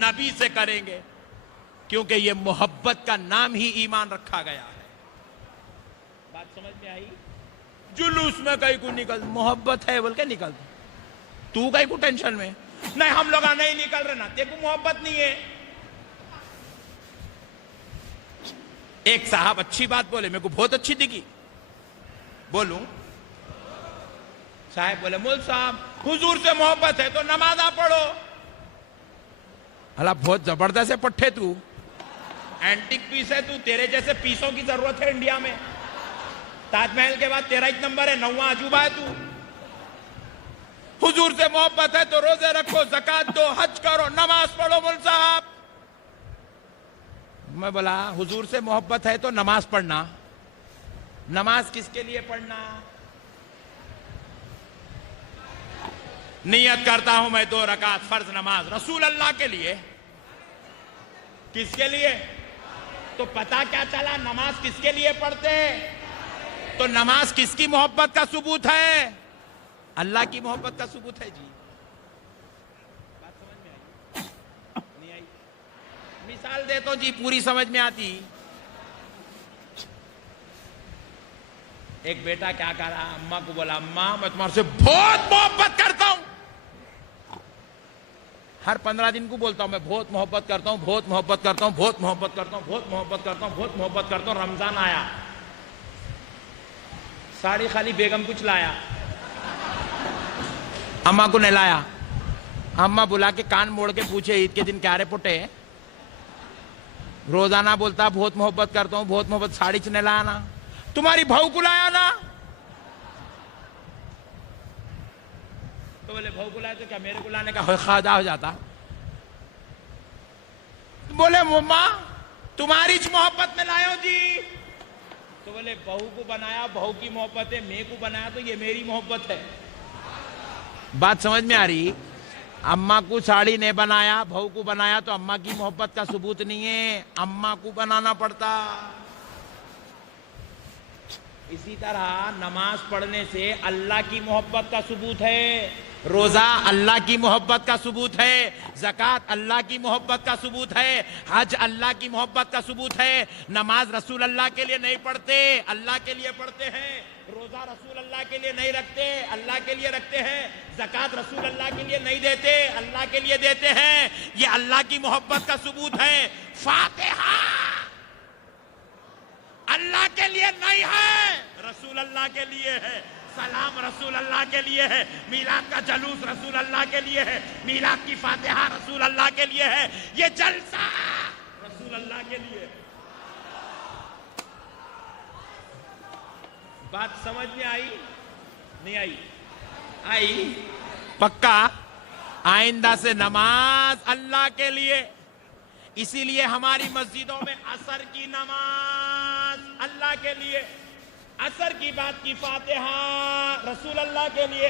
نبی سے کریں گے، کیونکہ یہ محبت کا نام ہی ایمان رکھا گیا ہے۔ بات سمجھ میں آئی؟ جلوس میں کہیں کو نکل، محبت ہے بول کے نکل، تو کہیں کو ٹینشن میں نہیں، ہم لوگ نہیں نکل رہے نا، دیکھو محبت نہیں ہے۔ ایک صاحب اچھی بات بولے، میرے کو بہت اچھی دکھی، بولوں؟ صاحب بولے مول صاحب حضور سے محبت ہے تو نمازاں پڑھو۔ اللہ بہت زبردست ہے پٹھے، تو اینٹک پیس ہے، تو تیرے جیسے پیسوں کی ضرورت ہے انڈیا میں۔ تاج محل کے بعد 13 نمبر ہے، 9واں عجوبہ ہے تو۔ حضور سے محبت ہے تو روزے رکھو، زکات دو، حج کرو، نماز پڑھو مول صاحب۔ میں بولا حضور سے محبت ہے تو نماز پڑھنا، نماز کس کے لیے پڑھنا؟ نیت کرتا ہوں میں 2 رکعت فرض نماز رسول اللہ کے لیے، کس کے لیے؟ تو پتا کیا چلا نماز کس کے لیے پڑھتے؟ تو نماز کس کی محبت کا ثبوت ہے؟ اللہ کی محبت کا ثبوت ہے جی۔ بات سمجھ میں آئی؟ نہیں آئی؟ مثال دیتا ہوں جی، پوری سمجھ میں آتی۔ ایک بیٹا کیا کہہ رہا، اماں کو بولا اماں میں تمہارے سے بہت محبت کرتا ہوں۔ ہر 15 دن کو بولتا ہوں میں بہت محبت کرتا ہوں، بہت محبت کرتا ہوں، بہت محبت کرتا ہوں، بہت محبت کرتا ہوں، بہت محبت کرتا ہوں۔ رمضان آیا، ساڑی خالی بیگم کچھ لایا، اماں کو نہیں لایا۔ اماں بلا کے کان موڑ کے پوچھے عید کے دن کیا رے پٹے؟ روزانہ بولتا بہت محبت کرتا ہوں، بہت محبت، ساڑی چ نہیں لایا نا؟ تمہاری بہو کو لایا نا؟ تو بولے بہو کو لایا تو کیا میرے کو لانے کا خواجہ ہو جاتا؟ بولے مما تمہاری محبت میں لایا ہوں جی۔ تو بولے بہو کو بنایا بہو کی محبت ہے، میں کو بنایا تو یہ میری محبت ہے۔ بات سمجھ میں آ رہی؟ اماں کو ساڑی نہیں بنایا، بہو کو بنایا تو اماں کی محبت کا ثبوت نہیں ہے، اماں کو بنانا پڑتا۔ اسی طرح نماز پڑھنے سے اللہ کی محبت کا ثبوت ہے، روزہ اللہ کی محبت کا ثبوت ہے، زکات اللہ کی محبت کا ثبوت ہے، حج اللہ کی محبت کا ثبوت ہے۔ نماز رسول اللہ کے لیے نہیں پڑھتے، اللہ کے لیے پڑھتے ہیں۔ روزہ رسول اللہ کے لیے نہیں رکھتے، اللہ کے لیے رکھتے ہیں۔ زکات رسول اللہ کے لیے نہیں دیتے، اللہ کے لیے دیتے ہیں۔ یہ اللہ کی محبت کا ثبوت ہے۔ فاتحہ اللہ کے لیے نہیں ہے، رسول اللہ کے لیے ہے۔ سلام رسول اللہ کے لیے ہے، میلاد کا جلوس رسول اللہ کے لیے ہے، میلاد کی فاتحہ رسول اللہ کے لیے ہے، یہ جلسہ رسول اللہ کے لیے۔ بات سمجھ میں آئی؟ نہیں آئی؟ آئی؟ پکا؟ آئندہ سے نماز اللہ کے لیے، اسی لیے ہماری مسجدوں میں عصر کی نماز اللہ کے لیے، عصر کی بات کی فاتحہ رسول اللہ کے لیے۔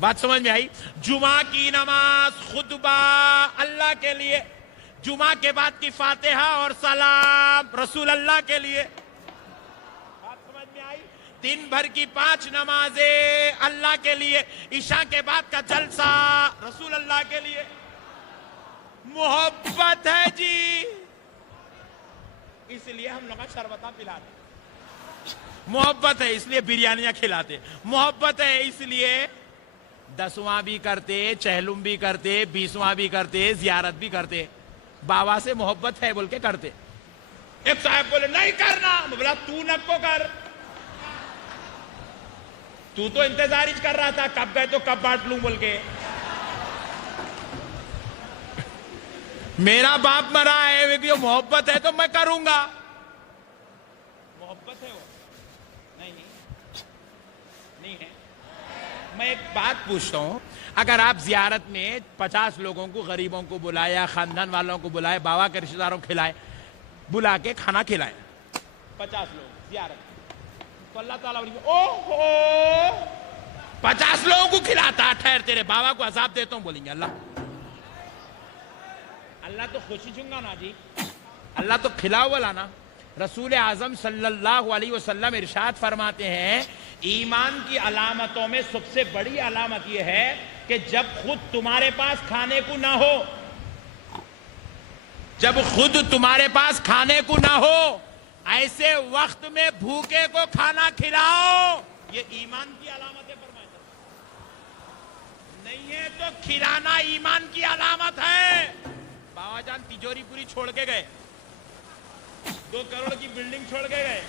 بات سمجھ میں آئی؟ جمعہ کی نماز خطبہ اللہ کے لیے، جمعہ کے بعد کی فاتحہ اور سلام رسول اللہ کے لیے۔ بات سمجھ میں آئی؟ دن بھر کی 5 نمازیں اللہ کے لیے، عشاء کے بعد کا جلسہ رسول اللہ کے لیے۔ محبت ہے جی، اس لیے ہم لوگ شربتہ پلاتے، محبت ہے اس لیے بریانیاں کھلاتے، محبت ہے اس لیے 10واں بھی کرتے، چہلم بھی کرتے، 20واں بھی کرتے، زیارت بھی کرتے۔ بابا سے محبت ہے بول کے کرتے۔ ایک صاحب بولے نہیں کرنا، بولا تو نہ کو کر، تو انتظار ہی کر رہا تھا کب گئے تو کب بانٹ لوں بول کے۔ میرا باپ مرا ہے، محبت ہے تو میں کروں گا، محبت ہے وہ نہیں ہے۔ میں ایک بات پوچھتا ہوں، اگر آپ زیارت میں 50 لوگوں کو، غریبوں کو بلایا، خاندان والوں کو بلائے، بابا کے رشتہ داروں کو کھلائے، بلا کے کھانا کھلائے 50 لوگ زیارت، تو اللہ تعالیٰ اوہ 50 لوگوں کو کھلاتا، ٹھہر تیرے بابا کو عذاب دیتا ہوں، بولیں گے اللہ تو خوشی چونگا نا جی، اللہ تو کھلاؤ والا نا۔ رسول اعظم صلی اللہ علیہ وسلم ارشاد فرماتے ہیں، ایمان کی علامتوں میں سب سے بڑی علامت یہ ہے کہ جب خود تمہارے پاس کھانے کو نہ ہو، جب خود تمہارے پاس کھانے کو نہ ہو، ایسے وقت میں بھوکے کو کھانا کھلاؤ، یہ ایمان کی علامت ہے۔ فرمائے نہیں ہے تو کھلانا ایمان کی علامت ہے۔ بابا جان تجوری پوری چھوڑ کے گئے، 2 کروڑ کی بلڈنگ چھوڑ کے گئے،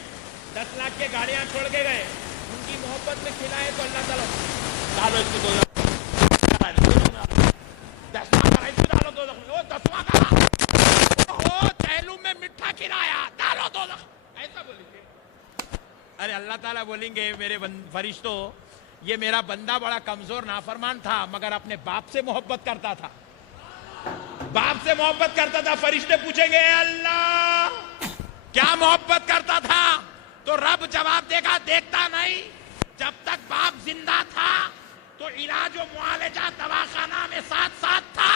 10 لاکھ کے گاڑیاں چھوڑ کے گئے، ان کی محبت میں کھلائے تو اللہ تعالیٰ ڈالو اس کو 2 لاکھ، 10 لاکھ اس کو ڈالو 2 لاکھ، وہ 10واں کا چہلو میں مٹھا کھلایا، ڈالو 2 لاکھ، ایسا بولیں گے؟ ارے اللہ تعالیٰ بولیں گے میرے فرشتوں، یہ میرا بندہ بڑا کمزور نافرمان تھا مگر اپنے باپ سے محبت کرتا تھا، باپ سے محبت کرتا تھا۔ فرشتے پوچھیں گے اے اللہ کیا محبت کرتا تھا؟ تو رب جواب دے گا دیکھتا نہیں، جب تک باپ زندہ تھا تو علاج و معالجہ دواخانہ میں ساتھ ساتھ تھا،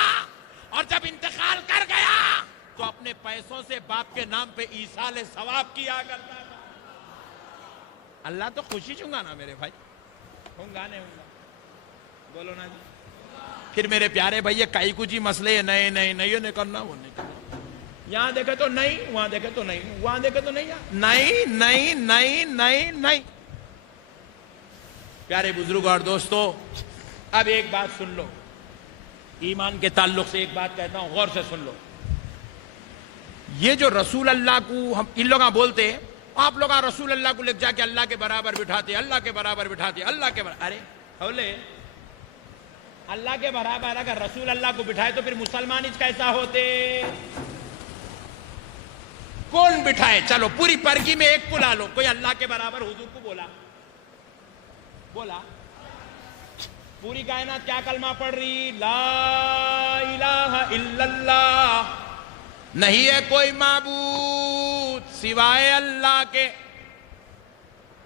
اور جب انتقال کر گیا تو اپنے پیسوں سے باپ کے نام پہ ایصال ثواب کیا کرتا تھا۔ اللہ تو خوشی چونگا نا میرے بھائی، ہوں گا نہیں ہوں گا؟ بولو نا جی۔ پھر میرے پیارے بھائی یہ کئی کچھ ہی مسئلے ہیں، نہیں کرنا، وہ نہیں کرنا، یہاں دیکھے تو نہیں، وہاں دیکھے تو نہیں، وہاں دیکھے تو نہیں۔ پیارے بزرگ اور دوستو، اب ایک بات سن لو، ایمان کے تعلق سے ایک بات کہتا ہوں، غور سے سن لو۔ یہ جو رسول اللہ کو ہم ان لوگ بولتے، آپ لوگ رسول اللہ کو لے جا کے اللہ کے برابر بٹھاتے، اللہ کے برابر بٹھاتے، اللہ کے برابر، ارے حولے اللہ کے برابر اگر رسول اللہ کو بٹھائے تو پھر مسلمان کیسا ہوتے؟ کون بٹھائے؟ چلو پوری پرگی میں ایک کو لا لو، کوئی اللہ کے برابر حضور کو بولا پوری کائنات کیا کلمہ پڑھ رہی؟ لا الہ الا اللہ، نہیں ہے کوئی معبود سوائے اللہ کے،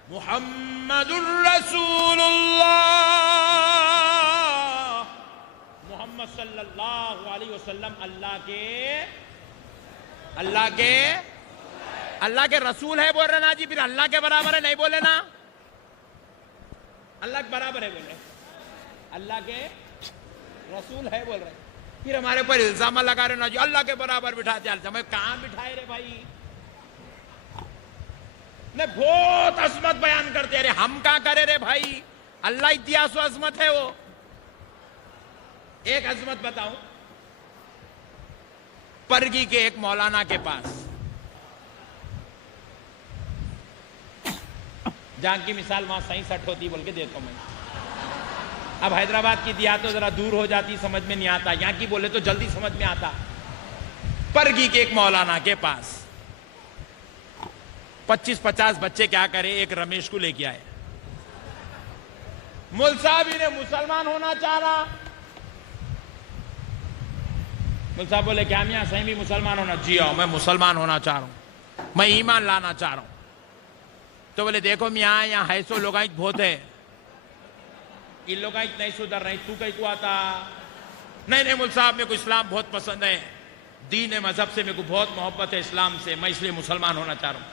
محمد الرسول اللہ، محمد صلی اللہ علیہ وسلم اللہ کے رسول ہے، بول رہے نا جی؟ پھر اللہ کے برابر ہے نہیں بولے نا؟ اللہ کے برابر ہے بولے، اللہ کے رسول ہے بول رہے، پھر ہمارے اوپر الزام لگا رہے نا جی اللہ کے برابر بٹھاتے، ہمیں کہاں بٹھائے رے بھائی؟ بہت عظمت بیان کرتے، ارے ہم کہاں کرے رے بھائی؟ اللہ اتیاس و عظمت ہے وہ۔ ایک عظمت بتاؤں، پرگی کے ایک مولانا کے پاس، جہاں کی مثال وہاں 67 ہوتی بول کے دیتا ہوں میں۔ اب حیدرآباد کی دیہات تو ذرا دور ہو جاتی، سمجھ میں نہیں آتا، یہاں کی بولے تو جلدی سمجھ میں آتا۔ پرگی کے ایک مولانا کے پاس 25-50 بچے کیا کرے، ایک رمیش کو لے کے آئے، مول صاحب انہیں مسلمان ہونا چاہ رہا، مول صاحب بولے کیا میاں صحیح بھی مسلمان ہونا؟ جی ہاں میں مسلمان ہونا چاہ رہا ہوں، میں ایمان لانا چاہ رہا ہوں۔ تو بولے دیکھو میاں یہاں ہے سو لوگ بہت ہے، ان لوگ نہیں سدھر رہے، تو کہیں کو آتا؟ نہیں مول صاحب میرے کو اسلام بہت پسند ہے، دین مذہب سے میرے کو بہت محبت ہے، اسلام سے، میں اس لیے مسلمان ہونا چاہ رہا ہوں۔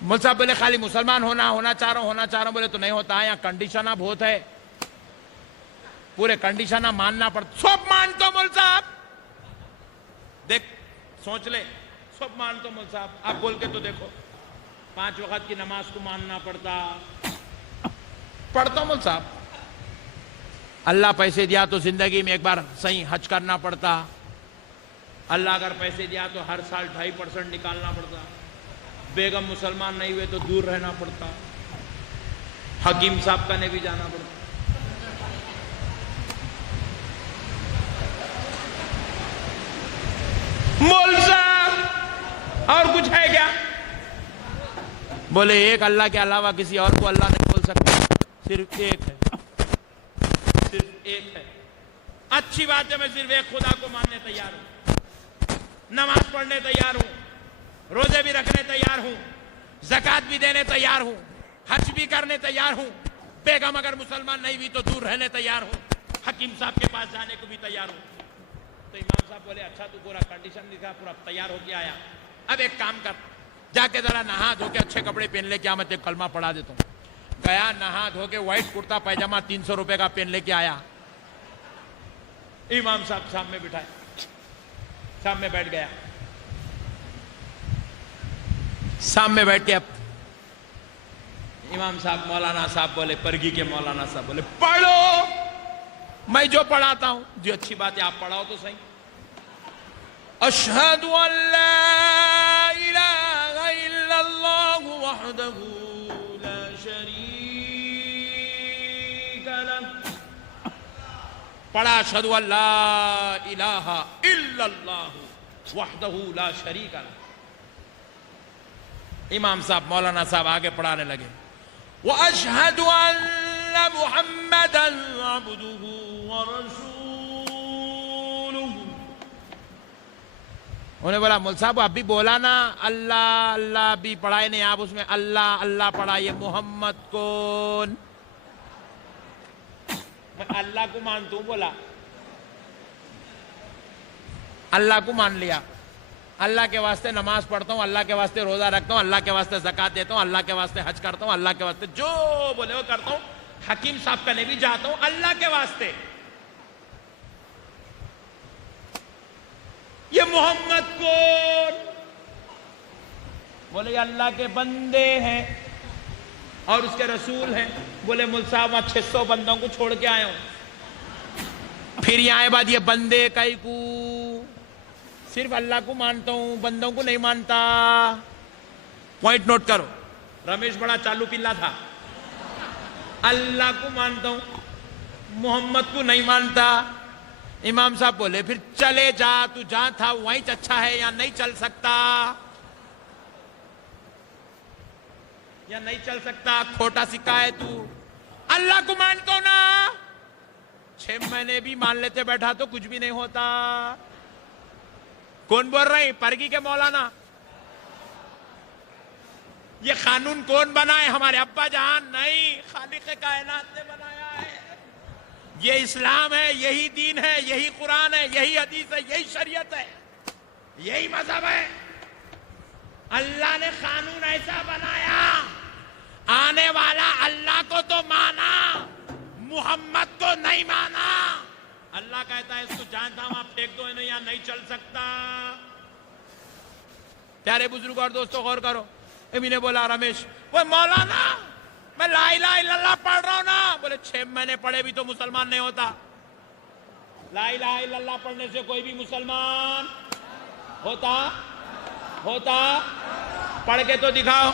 مول صاحب بولے خالی مسلمان ہونا چاہ رہا ہوں، بولے تو نہیں ہوتا، یہاں کنڈیشنہ بہت ہے، پورے کنڈیشنہ ماننا پڑتا۔ سب مان تو مول صاحب، دیکھ سوچ لے، سب مان تو مول صاحب، آپ بول کے تو دیکھو، 5 وقت کی نماز کو ماننا پڑتا مول صاحب، اللہ پیسے دیا تو زندگی میں ایک بار صحیح حج کرنا پڑتا، اللہ اگر پیسے دیا تو ہر سال 2.5% نکالنا پڑتا، بیگم مسلمان نہیں ہوئے تو دور رہنا پڑتا، حکیم صاحب کا نے بھی جانا پڑتا۔ مول صاحب اور کچھ ہے کیا؟ بولے ایک اللہ کے علاوہ کسی اور کو اللہ نہیں بول سکتا، صرف ایک ہے، صرف ایک ہے۔ اچھی بات ہے، میں صرف ایک خدا کو ماننے تیار ہوں، نماز پڑھنے تیار ہوں، روزے بھی رکھنے تیار ہوں، زکوٰۃ بھی دینے تیار ہوں، حج بھی کرنے تیار ہوں، بیگم اگر مسلمان نہیں بھی تو دور رہنے تیار ہوں، حکیم صاحب کے پاس جانے کو بھی تیار ہوں۔ تو امام صاحب بولے اچھا تو پورا کنڈیشن دکھا، پورا تیار ہو کے آیا، اب ایک کام کر، جا کے ذرا نہا دھو کے اچھے کپڑے پہن لے کے آ، میں تیرے کلمہ پڑھا دیتا ہوں۔ گیا، نہا دھو کے وائٹ کرتا پائجامہ 300 روپے کا پہن لے کے آیا، امام صاحب سامنے بٹھائے، سامنے بیٹھ گیا، سامنے بیٹھ کے اب امام صاحب مولانا صاحب بولے، پرگی کے مولانا صاحب بولے پڑھو، میں جو پڑھاتا ہوں، جو اچھی بات ہے آپ پڑھاؤ تو صحیح. اشہد ان لا الہ الا اللہ وحدہ لا شریک لہ. پڑھا اشہد ان لا الہ الا اللہ وحدہ لا شریک لہ. امام صاحب مولانا صاحب آگے پڑھانے لگے، وَأَشْهَدُ أَنَّ مُحَمَّدًا عَبْدُهُ وَرَسُولُهُ. انہیں بولا مول صاحب اب بھی بولا نا اللہ اللہ، بھی پڑھائے نہیں آپ، اس میں اللہ اللہ پڑھا، یہ محمد کون؟ میں اللہ کو مانتا ہوں، بولا اللہ کو مان لیا، اللہ کے واسطے نماز پڑھتا ہوں، اللہ کے واسطے روزہ رکھتا ہوں، اللہ کے واسطے زکات دیتا ہوں، اللہ کے واسطے حج کرتا ہوں، اللہ کے واسطے جو بولے وہ کرتا ہوں، حکیم صاحب کا بھی جاتا ہوں اللہ کے واسطے. یہ محمد کون؟ بولے یہ اللہ کے بندے ہیں اور اس کے رسول ہیں. بولے مول صاحب وہاں 600 بندوں کو چھوڑ کے آئے ہوں، پھر یہاں آئے بعد یہ بندے کئی کو، صرف اللہ کو مانتا ہوں بندوں کو نہیں مانتا. پوائنٹ نوٹ کرو، رمیش بڑا چالو پلا تھا، اللہ کو مانتا ہوں محمد کو نہیں مانتا. امام صاحب بولے پھر چلے جا، تو جہاں تھا وہیں اچھا ہے، یا نہیں چل سکتا، یا نہیں چل سکتا، کھوٹا سکھا ہے تو. اللہ کو مانتا ہوں نا، 6 مہینے بھی مان لیتے بیٹھا تو کچھ بھی نہیں ہوتا. کون بول رہے ہیں؟ پرگی کے مولانا. یہ قانون کون بنائے؟ ہمارے ابا جان نہیں، خالق کائنات نے بنایا ہے. یہ اسلام ہے، یہی دین ہے، یہی قرآن ہے، یہی حدیث ہے، یہی شریعت ہے، یہی مذہب ہے. اللہ نے قانون ایسا بنایا، آنے والا اللہ کو تو مانا، محمد کو نہیں مانا. اللہ کہتا ہے اس کو جانتا ہوں آپ پھینک دو انہیں، یہاں نہیں چل سکتا. پیارے بزرگ اور دوستوں غور کرو. ابھی نے بولا رمیش وہ مولانا میں لا الہ الا اللہ پڑھ رہا ہوں نا. بولے 6 مہینے پڑھے بھی تو مسلمان نہیں ہوتا. لا الہ الا اللہ پڑھنے سے کوئی بھی مسلمان ہوتا؟ پڑھ کے تو دکھاؤ.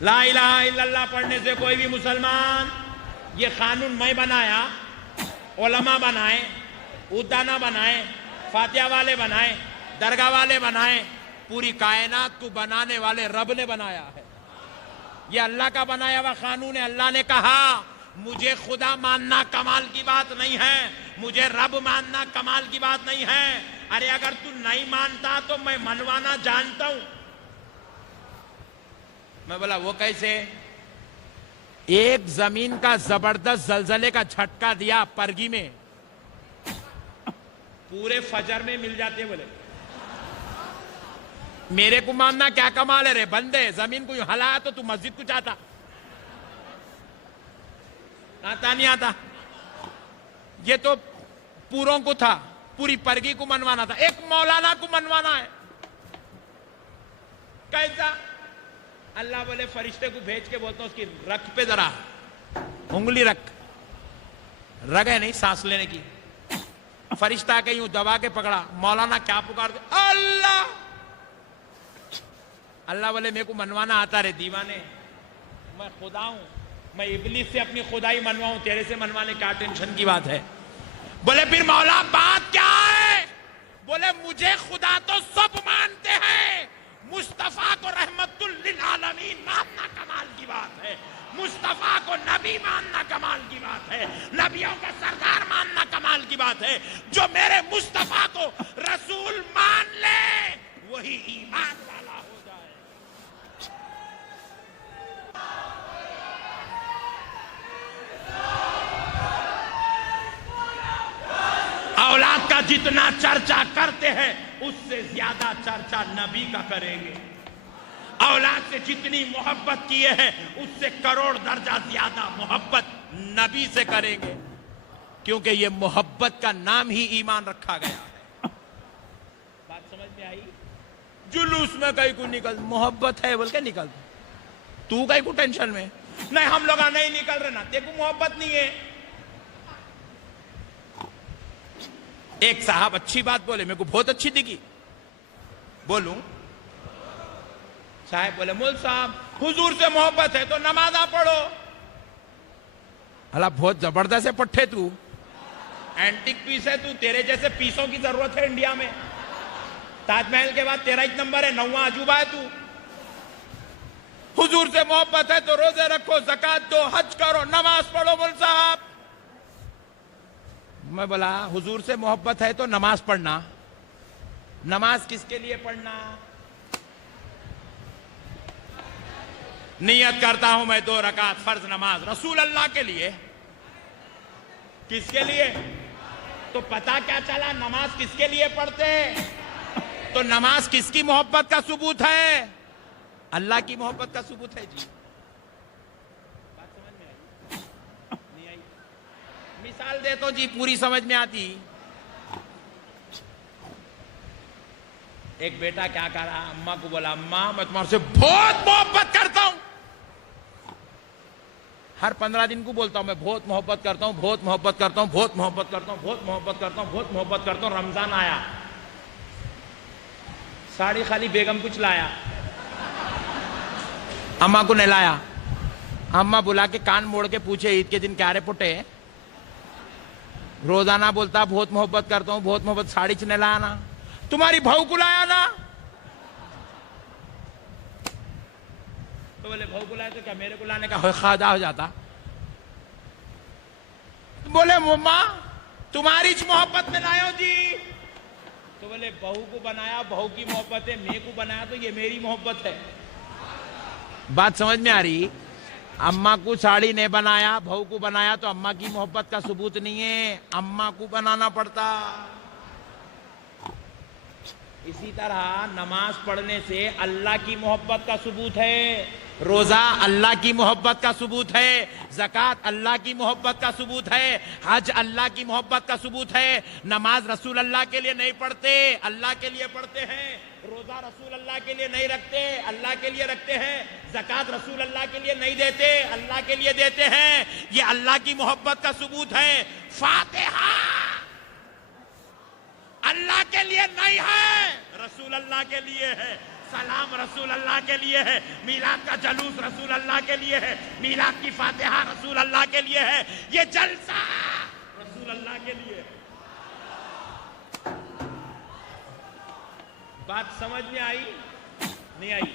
لا الہ الا اللہ پڑھنے سے کوئی بھی مسلمان. یہ قانون میں بنایا، علماء بنائے، ادانا بنائے، فاتحہ والے بنائے، درگاہ والے بنائے، پوری کائنات کو بنانے والے رب نے بنایا ہے. یہ اللہ کا بنایا ہوا قانون ہے. اللہ نے کہا مجھے خدا ماننا کمال کی بات نہیں ہے، مجھے رب ماننا کمال کی بات نہیں ہے. ارے اگر تو نہیں مانتا تو میں منوانا جانتا ہوں. میں بولا وہ کیسے؟ ایک زمین کا زبردست زلزلے کا جھٹکا دیا پرگی میں، پورے فجر میں مل جاتے. بولے میرے کو ماننا کیا کمال ہے رے بندے، زمین کو یوں ہلایا تو مسجد کو چاہتا، آتا نہیں آتا. یہ تو پوروں کو تھا، پوری پرگی کو منوانا تھا، ایک مولانا کو منوانا ہے. کیسا؟ اللہ بولے فرشتے کو بھیج کے بولتا ہوں اس کی رگ پہ ذرا انگلی رکھ، رگ ہے نہیں سانس لینے کی. فرشتہ کے یوں دبا کے پکڑا، مولانا کیا پکار دے؟ اللہ. اللہ بولے میرے کو منوانا آتا رے دیوانے، میں خدا ہوں، میں ابلیس سے اپنی خدائی منواؤں، تیرے سے منوانے کیا ٹینشن کی بات ہے؟ بولے پھر مولا بات کیا ہے؟ بولے مجھے خدا تو سب مانتے ہیں، مصطفیٰ کو رحمت للعالمین ماننا کمال کی بات ہے، مصطفیٰ کو نبی ماننا کمال کی بات ہے، نبیوں کا سردار ماننا کمال کی بات ہے. جو میرے مصطفیٰ کو رسول مان لے وہی ایمان والا ہو جائے. اولاد کا جتنا چرچا کرتے ہیں اس سے زیادہ چرچا نبی کا کریں گے. اولاد سے جتنی محبت کیے ہیں اس سے کروڑ درجہ زیادہ محبت نبی سے کریں گے. کیونکہ یہ محبت کا نام ہی ایمان رکھا گیا ہے. بات سمجھ میں آئی؟ جلوس میں کہیں کو نکل محبت ہے بول کے نکل, تو کہیں کو ٹینشن میں نہیں, ہم لوگ نہیں نکل رہے نا, دیکھو محبت نہیں ہے. ایک صاحب اچھی بات بولے, میرے کو بہت اچھی دکھی, بولوں صاحب بولے مول صاحب حضور سے محبت ہے تو نمازاں پڑھو. اللہ بہت زبردست ہے پٹھے, تو اینٹک پیس ہے, تو تیرے جیسے پیسوں کی ضرورت ہے انڈیا میں. تاج محل کے بعد 13 نمبر ہے, 9واں عجوبہ ہے تو. حضور سے محبت ہے تو روزے رکھو, زکات دو, حج کرو, نماز پڑھو. مول صاحب میں بولا حضور سے محبت ہے تو نماز پڑھنا, نماز کس کے لیے پڑھنا؟ نیت کرتا ہوں میں 2 رکعت فرض نماز رسول اللہ کے لیے. کس کے لیے؟ تو پتا کیا چلا نماز کس کے لیے پڑھتے ہیں؟ تو نماز کس کی محبت کا ثبوت ہے؟ اللہ کی محبت کا ثبوت ہے جی. بات سمجھ میں آئی؟ نہیں آئی؟ مثال دے تو جی پوری سمجھ میں آتی. ایک بیٹا کیا کر رہا, اماں کو بولا اماں میں تمہارے سے بہت محبت کرتا ہوں. ہر 15 دن کو بولتا ہوں میں بہت محبت کرتا ہوں, بہت محبت کرتا ہوں, بہت محبت کرتا ہوں, بہت محبت کرتا ہوں, بہت محبت کرتا ہوں. رمضان آیا, ساڑی خالی بیگم کچھ لایا, اماں کو نہیں لایا. اماں بلا کے کان موڑ کے پوچھے عید کے دن کیا رے پٹے, روزانہ بولتا بہت محبت کرتا ہوں, بہت محبت, ساڑی چ نہیں لایا نا, تمہاری بہو کو لایا نا. تو بولے بہو کو لائے تو کیا میرے کو لانے کا خواجہ ہو جاتا؟ بولے مما تمہاری محبت میں لائے ہو جی. تو بولے بہو کو بنایا بہو کی محبت ہے, میں کو بنایا تو یہ میری محبت ہے. بات سمجھ میں آ رہی؟ اماں کو ساڑی نہیں بنایا, بہو کو بنایا تو اماں کی محبت کا ثبوت نہیں ہے, اماں کو بنانا پڑتا. اسی طرح نماز پڑھنے سے اللہ کی محبت کا ثبوت ہے, روزہ اللہ کی محبت کا ثبوت ہے, زکات اللہ کی محبت کا ثبوت ہے, حج اللہ کی محبت کا ثبوت ہے. نماز رسول اللہ کے لیے نہیں پڑھتے, اللہ کے لیے پڑھتے ہیں. روزہ رسول اللہ کے لیے نہیں رکھتے, اللہ کے لیے رکھتے ہیں. زکات رسول اللہ کے لیے نہیں دیتے, اللہ کے لیے دیتے ہیں. یہ اللہ کی محبت کا ثبوت ہے. فاتحہ اللہ کے لیے نہیں ہے, رسول اللہ کے لیے ہے. سلام رسول اللہ کے لیے ہے. میلاد کا جلوس رسول اللہ کے لیے ہے. میلاد کی فاتحہ رسول اللہ کے لیے ہے. یہ جلسہ رسول اللہ کے لیے ہے. بات سمجھ میں آئی؟ نہیں آئی؟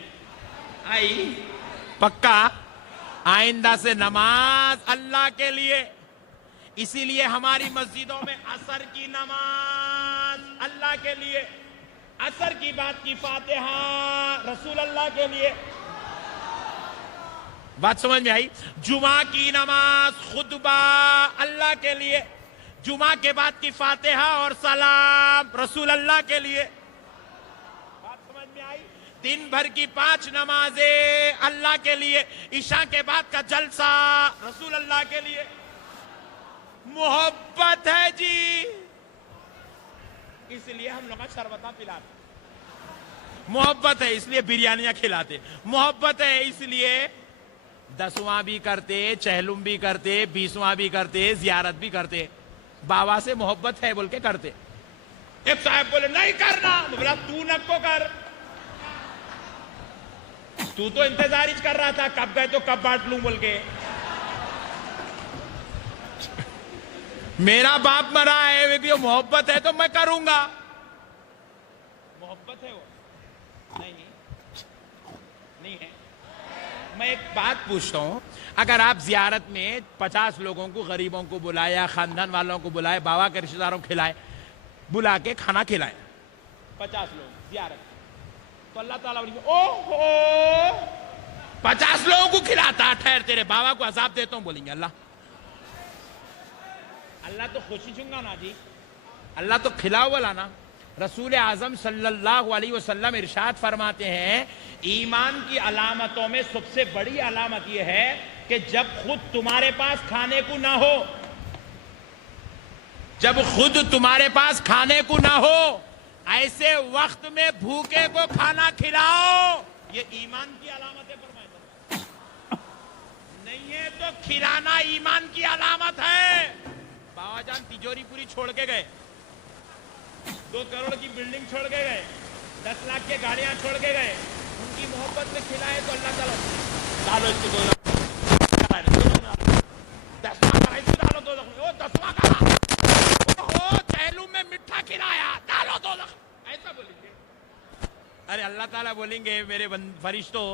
آئی پکا. آئندہ سے نماز اللہ کے لیے. اسی لیے ہماری مسجدوں میں عصر کی نماز اللہ کے لیے, عصر کی بات کی فاتحہ رسول اللہ کے لیے. بات سمجھ میں آئی؟ جمعہ کی نماز خطبہ اللہ کے لیے, جمعہ کے بعد کی فاتحہ اور سلام رسول اللہ کے لیے. بات سمجھ میں آئی؟ دن بھر کی 5 نمازیں اللہ کے لیے, عشاء کے بعد کا جلسہ رسول اللہ کے لیے. محبت ہے جی, اس لیے ہم لوگ شربتاں پلاتے. محبت ہے اس لیے بریانیاں کھلاتے. محبت ہے اس لیے 10واں بھی کرتے, چہلم بھی کرتے, 20واں بھی کرتے, زیارت بھی کرتے. بابا سے محبت ہے بول کے کرتے. ایک صاحب بولے نہیں کرنا, بولا تو نکو کر, تو انتظار ہی کر رہا تھا کب گئے تو کب بانٹ لوں بول کے. میرا باپ مرا ہے, محبت ہے تو میں کروں گا. محبت ہے وہ نہیں ہے. میں ایک بات پوچھتا ہوں, اگر آپ زیارت میں 50 لوگوں کو, غریبوں کو بلایا, خاندان والوں کو بلائے, بابا کے رشتہ داروں کو کھلائے, بلا کے کھانا کھلائے 50 لوگ زیارت, تو اللہ تعالیٰ اوہ 50 لوگوں کو کھلاتا, ٹھہر تیرے بابا کو عذاب دیتا ہوں, بولیں گے اللہ تو خوشی چونگا نا جی, اللہ تو کھلاؤ والا نا. رسول اعظم صلی اللہ علیہ وسلم ارشاد فرماتے ہیں ایمان کی علامتوں میں سب سے بڑی علامت یہ ہے کہ جب خود تمہارے پاس کھانے کو نہ ہو جب خود تمہارے پاس کھانے کو نہ ہو ایسے وقت میں بھوکے کو کھانا کھلاؤ، یہ ایمان کی علامت ہے۔ نہیں ہے تو کھلانا ایمان کی علامت ہے۔ بابا جان تجوری پوری چھوڑ کے گئے، 2 کروڑ کی بلڈنگ چھوڑ کے گئے، 10 لاکھ کے گاڑیاں چھوڑ کے گئے، ان کی محبت میں کھلائے تو اللہ تعالیٰ ڈالو اس کو 2 لاکھ، 10واں کا ایسے ڈالو 2 لاکھ، وہ 10واں کا چہلو میں مٹھا کھلایا ڈالو 2 لاکھ، ایسا بولیں گے؟ ارے اللہ تعالیٰ بولیں گے میرے فرشتوں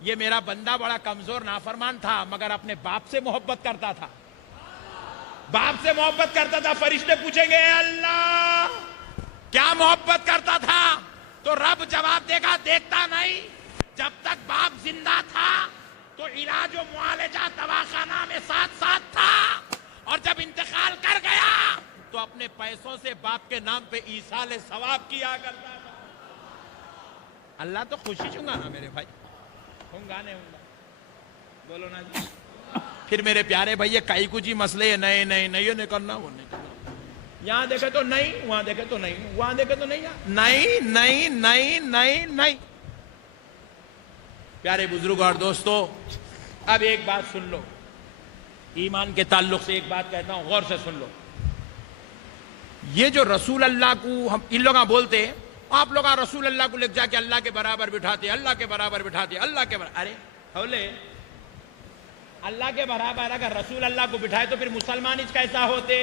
یہ میرا بندہ بڑا کمزور نافرمان تھا مگر اپنے باپ سے محبت کرتا تھا، باپ سے محبت کرتا تھا۔ فرشتے پوچھیں گے اے اللہ کیا محبت کرتا تھا؟ تو رب جواب دے گا دیکھتا نہیں، جب تک باپ زندہ تھا تو علاج و معالجہ دواخانہ میں ساتھ ساتھ تھا، اور جب انتقال کر گیا تو اپنے پیسوں سے باپ کے نام پہ ایصال ثواب کیا کرتا تھا۔ اللہ تو خوشی چونگا نا میرے بھائی، ہوں گا نہیں ہوں گا، بولو نا جی۔ پھر میرے پیارے بھائی کئی کچھ ہی مسئلے ہیں، نہیں نہیں نہیں یہ نہیں کرنا وہ نہیں کرنا، یہاں دیکھے تو نہیں، وہاں دیکھے تو نہیں، وہاں دیکھے تو نہیں، نہیں نہیں نہیں نہیں نہیں۔ پیارے بزرگ اور دوستو اب ایک بات سن لو، ایمان کے تعلق سے ایک بات کہتا ہوں، غور سے سن لو۔ یہ جو رسول اللہ کو ہم ان لوگاں بولتے، آپ لوگ رسول اللہ کو لے جا کے اللہ کے برابر بٹھاتے، اللہ کے برابر بٹھاتے، اللہ کے برابر، ارے ہولے اللہ کے برابر اگر رسول اللہ کو بٹھائے تو پھر مسلمان کیسا ہوتے؟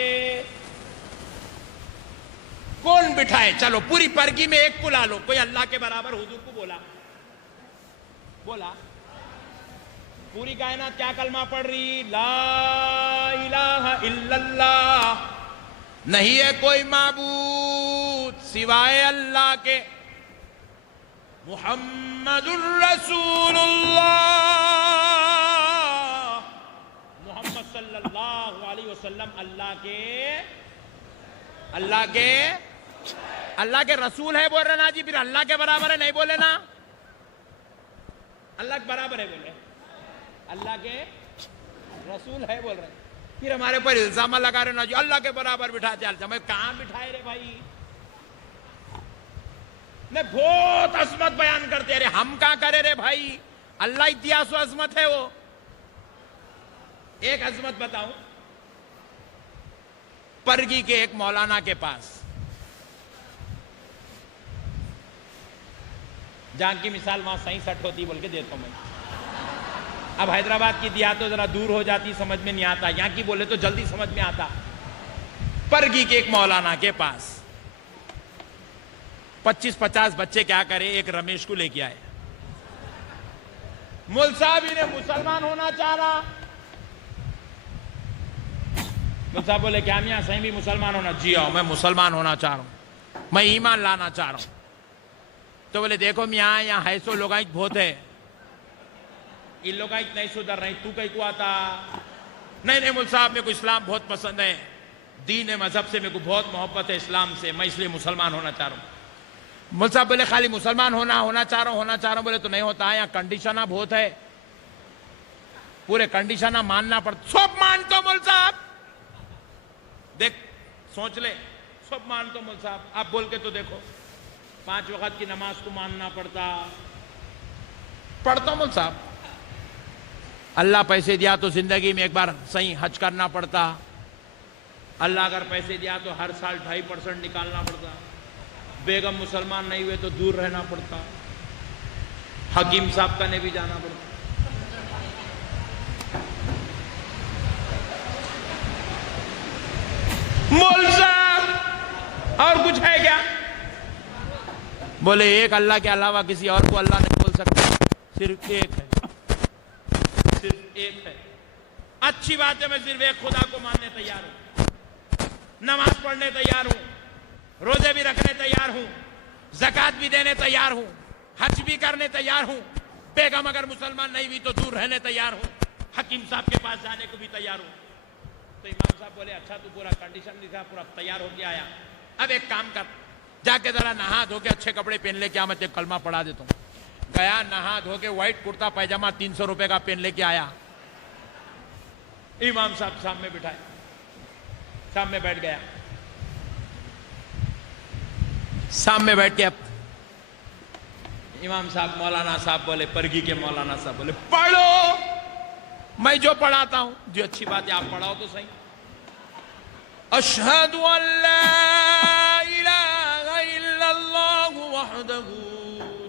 کون بٹھائے؟ چلو پوری پرگی میں ایک کو لا لو، کوئی اللہ کے برابر حضور کو بولا پوری کائنات کیا کلمہ پڑھ رہی؟ لا الہ الا اللہ، نہیں ہے کوئی معبود سوائے اللہ کے، محمد الرسول اللہ، محمد صلی اللہ علیہ وسلم اللہ کے رسول ہے بول رہے نا جی، پھر اللہ کے برابر ہے نہیں بولے نا، اللہ کے برابر ہے بولے، اللہ کے رسول ہے بول رہے، پھر ہمارے پر الزامہ لگا رہے نا جو اللہ کے برابر بٹھا چلتا، میں کہاں بٹھائے رے بھائی؟ نے بہت عظمت بیان کرتے رہے، ہم کہاں کرے رے بھائی؟ اللہ اتیاس و عظمت ہے وہ۔ ایک عظمت بتاؤں، پرگی کے ایک مولانا کے پاس، جہاں کی مثال وہاں صحیح سٹ ہوتی بول کے دیتا ہوں میں، اب حیدرآباد کی دیا تو ذرا دور ہو جاتی سمجھ میں نہیں آتا، یہاں کی بولے تو جلدی سمجھ میں آتا۔ پرگی کے ایک مولانا کے پاس 25-50 بچے کیا کرے، ایک رمیش کو لے کے آئے، مول صاحب انہیں مسلمان ہونا چاہ رہا، مول صاحب بولے کیا میاں صحیح بھی مسلمان ہونا؟ جی ہاں میں مسلمان ہونا چاہ رہا ہوں، میں ایمان لانا چاہ رہا ہوں۔ تو بولے دیکھو میاں یہاں ہے سو لوگ بہت ہے، ان لوگ نہیں سدھر رہے، تو کہیں کو آتا؟ نہیں مول صاحب میرے کو اسلام بہت پسند ہے، دین مذہب سے میرے کو بہت محبت ہے، اسلام سے، میں اس لیے مسلمان ہونا چاہ رہا ہوں۔ مول صاحب بولے خالی مسلمان ہونا چاہ رہا ہوں، بولے تو نہیں ہوتا، یہاں کنڈیشنہ بہت ہے، پورے کنڈیشنہ ماننا پڑتا۔ سب مانتا مول صاحب، دیکھ سوچ لے، سب مانتا مول صاحب، آپ بول کے تو دیکھو، 5 وقت کی نماز کو ماننا پڑتا مول صاحب، اللہ پیسے دیا تو زندگی میں ایک بار صحیح حج کرنا پڑتا، اللہ اگر پیسے دیا تو ہر سال 2.5% نکالنا پڑتا، بیگم مسلمان نہیں ہوئے تو دور رہنا پڑتا، حکیم صاحب کا نے بھی جانا پڑتا۔ مول صاحب اور کچھ ہے کیا؟ بولے ایک اللہ کے علاوہ کسی اور کو اللہ نہیں بول سکتا، صرف ایک ہے، صرف ایک ہے۔ اچھی بات ہے، میں صرف ایک خدا کو ماننے تیار ہوں، نماز پڑھنے تیار ہوں، روزے بھی رکھنے تیار ہوں، زکوٰۃ بھی دینے تیار ہوں، حج بھی کرنے تیار ہوں، بیگم اگر مسلمان نہیں ہوئی تو دور رہنے تیار ہوں، حکیم صاحب کے پاس جانے کو بھی تیار ہوں۔ تو امام صاحب بولے اچھا تو پورا کنڈیشن لکھا، پورا تیار ہو کے آیا، اب ایک کام کر، جا کے ذرا نہا دھو کے اچھے کپڑے پہن لے کے آ، میں تیرے کلمہ پڑھا دیتا ہوں۔ گیا نہا دھو کے وائٹ کرتا پیجامہ 300 روپے کا پہن لے کے آیا، امام صاحب سامنے بٹھائے، سامنے بیٹھ گیا، سامنے بیٹھ کے امام صاحب مولانا صاحب بولے, پرگی کے مولانا صاحب بولے پڑھو, میں جو پڑھاتا ہوں, جو اچھی بات ہے آپ پڑھاؤ تو صحیح. اشہد ان لا الہ الا اللہ وحدہ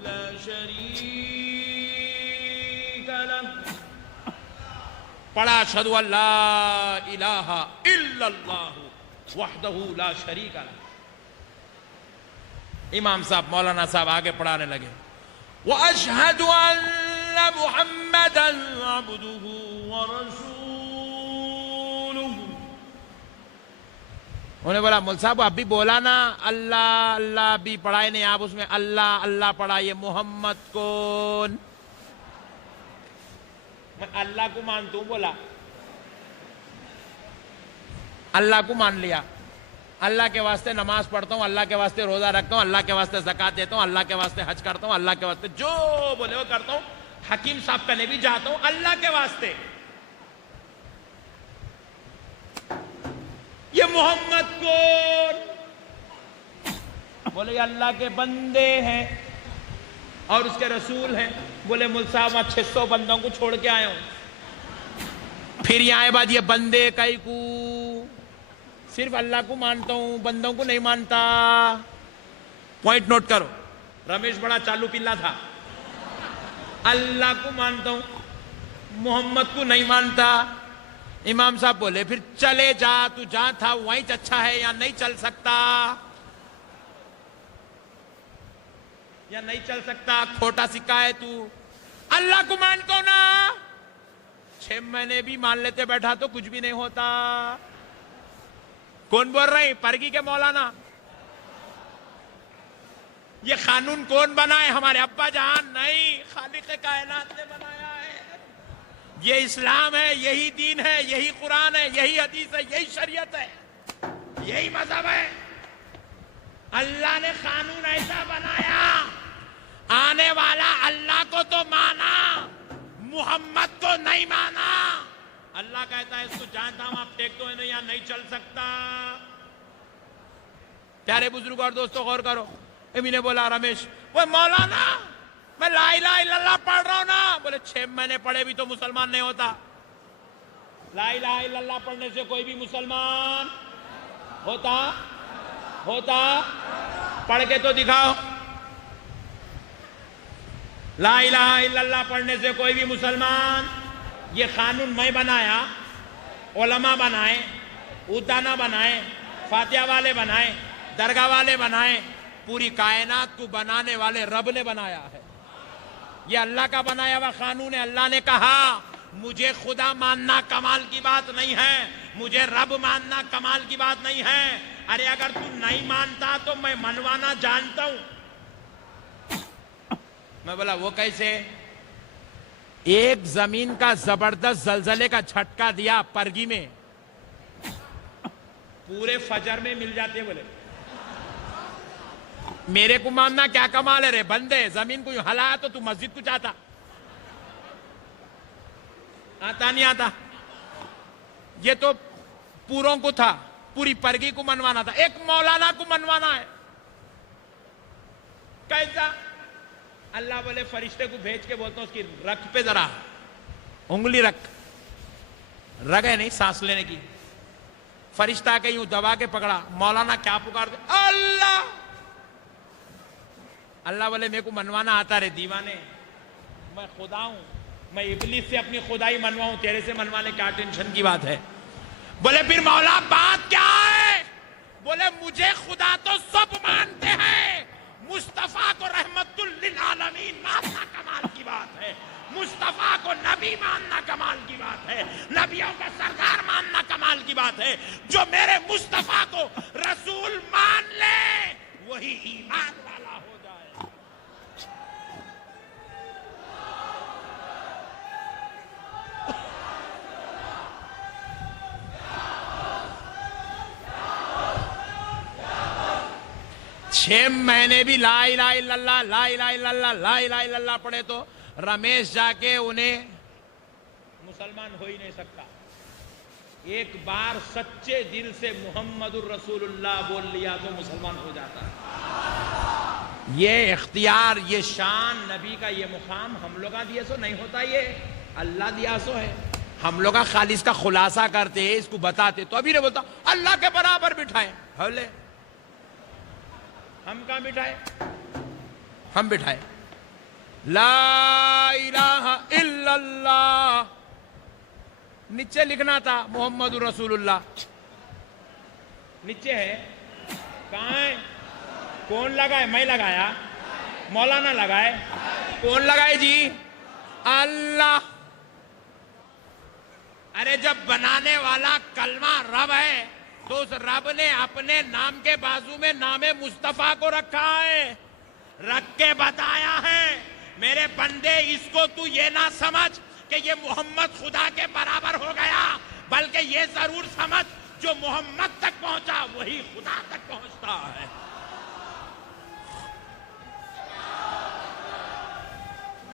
لا شریک لہ. پڑھا اشہد ان لا الہ الا اللہ وحدہ لا شریک لہ. امام صاحب مولانا صاحب آگے پڑھانے لگے, وَأَشْهَدُ أَنَّ مُحَمَّدًا عَبْدُهُ وَرَسُولُهُ. انہوں نے بولا مول صاحب اب بھی بولا نا اللہ اللہ, بھی پڑھائے نہیں آپ اس میں اللہ اللہ پڑھائیے. محمد کون؟ میں اللہ کو مانتا ہوں. بولا اللہ کو مان لیا, اللہ کے واسطے نماز پڑھتا ہوں, اللہ کے واسطے روزہ رکھتا ہوں, اللہ کے واسطے زکات دیتا ہوں, اللہ کے واسطے حج کرتا ہوں, اللہ کے واسطے جو بولے وہ کرتا ہوں, حکیم صاحب کنے بھی جاتا ہوں اللہ کے واسطے. یہ محمد کون؟ بولے یہ اللہ کے بندے ہیں اور اس کے رسول ہیں. بولے مول صاحب میں 600 بندوں کو چھوڑ کے آیا ہوں. پھر یہ آئے بعد یہ بندے کئی کو, صرف اللہ کو مانتا ہوں بندوں کو نہیں مانتا. پوائنٹ نوٹ کرو. رمیش بڑا چالو پلا تھا, اللہ کو مانتا ہوں محمد کو نہیں مانتا. امام صاحب بولے پھر چلے جا, تو جہاں تھا وہیں اچھا ہے, یا نہیں چل سکتا, یا نہیں چل سکتا, کھوٹا سکھا ہے تو. اللہ کو مانتا ہوں نا, 6 مہینے بھی مان لیتے بیٹھا تو کچھ بھی نہیں ہوتا. کون بول رہے ہیں؟ پرگی کے مولانا. یہ قانون کون بنائے؟ ہمارے ابا جان نہیں, خالق کائنات نے بنایا ہے. یہ اسلام ہے, یہی دین ہے, یہی قرآن ہے, یہی حدیث ہے, یہی شریعت ہے, یہی مذہب ہے. اللہ نے قانون ایسا بنایا, آنے والا اللہ کو تو مانا, محمد کو نہیں مانا. اللہ کہتا ہے اس کو جہاں تھا آپ ٹیک دو, یہاں نہیں چل سکتا. پیارے بزرگ اور دوستوں غور کرو. امی نے بولا رمیش وہ مولانا میں لا الہ الا اللہ پڑھ رہا ہوں نا. بولے 6 مہینے پڑھے بھی تو مسلمان نہیں ہوتا. لا الہ الا اللہ پڑھنے سے کوئی بھی مسلمان ہوتا؟ پڑھ کے تو دکھاؤ. لا الہ الا اللہ پڑھنے سے کوئی بھی مسلمان. یہ قانون میں بنایا, علماء بنائے, ادانا بنائے, فاتحہ والے بنائے, درگاہ والے بنائے, پوری کائنات کو بنانے والے رب نے بنایا ہے. یہ اللہ کا بنایا ہوا قانون ہے. اللہ نے کہا مجھے خدا ماننا کمال کی بات نہیں ہے, مجھے رب ماننا کمال کی بات نہیں ہے. ارے اگر تو نہیں مانتا تو میں منوانا جانتا ہوں. میں بولا وہ کیسے؟ ایک زمین کا زبردست زلزلے کا جھٹکا دیا پرگی میں, پورے فجر میں مل جاتے. بولے میرے کو ماننا کیا کمال ہے رے بندے, زمین کو ہلایا تو مسجد کو چاہتا, آتا نہیں آتا. یہ تو پوروں کو تھا, پوری پرگی کو منوانا تھا, ایک مولانا کو منوانا ہے. کیسا؟ اللہ بولے فرشتے کو بھیج کے بولتا ہوں اس کی رگ پہ ذرا انگلی رکھ. رگ ہے نہیں سانس لینے کی. فرشتہ آ کے یوں دبا کے پکڑا. مولانا کیا پکار دے؟ اللہ. اللہ بولے میرے کو منوانا آتا رے دیوانے, میں خدا ہوں, میں ابلیس سے اپنی خدائی منواؤں, تیرے سے منوانے کیا ٹینشن کی بات ہے؟ بولے پھر مولا بات کیا ہے؟ بولے مجھے خدا تو سب مانتے ہیں, مصطفیٰ کو رحمت للعالمین ماننا کمال کی بات ہے, مصطفیٰ کو نبی ماننا کمال کی بات ہے, نبیوں کا سردار ماننا کمال کی بات ہے. جو میرے مصطفیٰ کو رسول مان لے وہی ایمان والا ہو جائے. چھ مہینے بھی لا الہ الا اللہ لا الہ الا اللہ لا الہ الا اللہ پڑھے تو رمیش جا کے انہیں مسلمان ہو ہی نہیں سکتا. ایک بار سچے دل سے محمد الرسول اللہ بول لیا تو مسلمان ہو جاتا ہے. یہ اختیار، یہ شان، نبی کا یہ مقام ہم لوگا دیا سو نہیں ہوتا، یہ اللہ دیا سو ہے. ہم لوگا خالی اس کا خلاصہ کرتے، اس کو بتاتے. تو ابھی نے بولتا اللہ کے برابر بٹھائے. بھولے ہم کہاں بٹھائے؟ ہم بٹھائے لا الہ الا اللہ. نیچے لکھنا تھا محمد رسول اللہ. نیچے ہے، کہاں ہے؟ کون لگائے؟ میں لگایا؟ مولانا لگائے؟ کون لگائے جی؟ اللہ. ارے جب بنانے والا کلمہ رب ہے تو اس رب نے اپنے نام کے بازو میں نام مصطفیٰ کو رکھا ہے، رکھ کے بتایا ہے میرے بندے اس کو تو یہ نہ سمجھ کہ یہ محمد خدا کے برابر ہو گیا، بلکہ یہ ضرور سمجھ جو محمد تک پہنچا وہی خدا تک پہنچتا ہے.